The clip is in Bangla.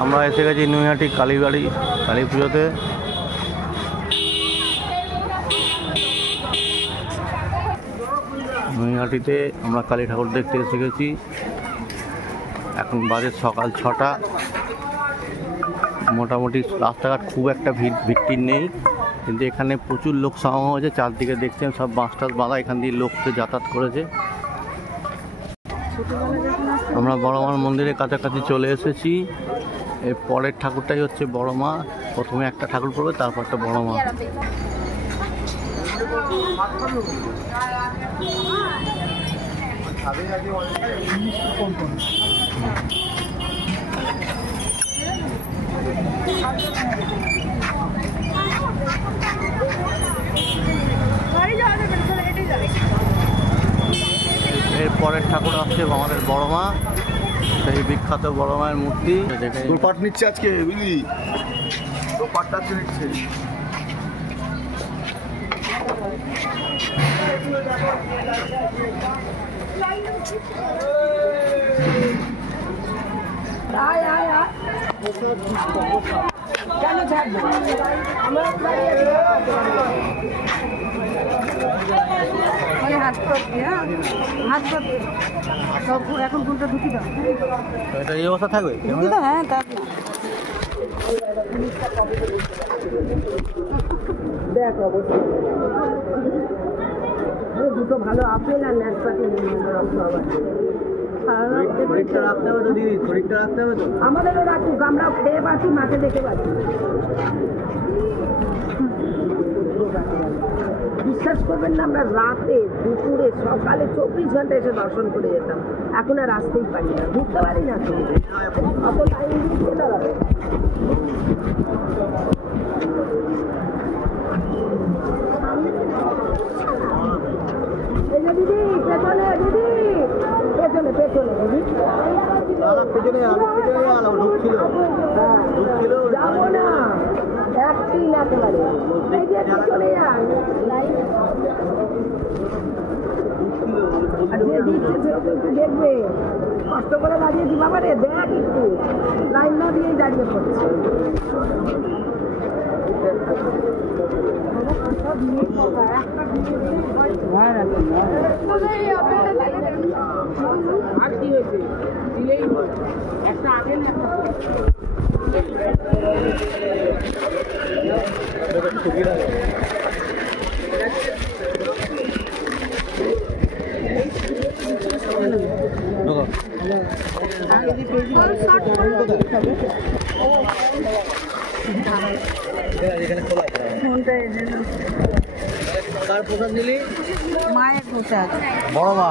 আমরা এসে গেছি নৈহাটি কালীবাড়ি কালী পুজোতে। নৈহাটিতে আমরা কালী ঠাকুর দেখতে এসে গেছি। এখন বাজে সকাল 6টা। মোটামুটি রাস্তাঘাট খুব একটা ভিড় নেই, কিন্তু এখানে প্রচুর লোক সমাগম হয়েছে। চারদিকে দেখছেন সব বাঁশ টাস বাঁধা, এখান দিয়ে লোক যাতায়াত করেছে। আমরা বড় মার মন্দিরের কাছাকাছি চলে এসেছি। এর পরের ঠাকুরটাই হচ্ছে বড় মা। প্রথমে একটা ঠাকুর পড়বে, তারপরটা বড় মা। এর পরের ঠাকুর আসছে আমাদের বড় মা, সেই বিখ্যাত বড় মায়ের মূর্তি। পাট নিচ্ছে আজকে, বুঝলি, পাটটা নিচ্ছে। কেন ছাড়বো হাত করছি, হ্যাঁ হাত করছি সব এখন ফুলটা ঢুকি দাও। এটা এই অবস্থা থাকবে? হ্যাঁ দেখ অবশ্যই দুটো ভালো আপেল আর ন্যাসপাতি শরীরটা রাখতে হবে তো দিদি, শরীরটা রাখতে হবে তো। আমাদেরও রাখুক, আমরা খেয়ে পাচ্ছি, মাকে দেখে পাচ্ছি। বিশ্বাস করবেন না, আমরা রাতে দুপুরে সকালে 24 ঘন্টা এসে দর্শন করে যেতাম। এখন আর আসতেই পারি না, ঢুকতে পারি না। অত লাইন দিয়ে দাঁড়াবে। এই যে দিদি পেছনে, দিদি পেছনে পেছনে দিদি যাবো না, একদিন একেবারে এই যে পেছনে যে দিচ্ছে সেটা একটু দেখবে, কষ্ট করে দাঁড়িয়েছি বাবা রে, দেখ একটু লাইন না দিয়েই দাঁড়িয়ে পড়ছে। একটা আগে কার প্রসাদ নিলি? মায়ের প্রসাদ, বড় মা।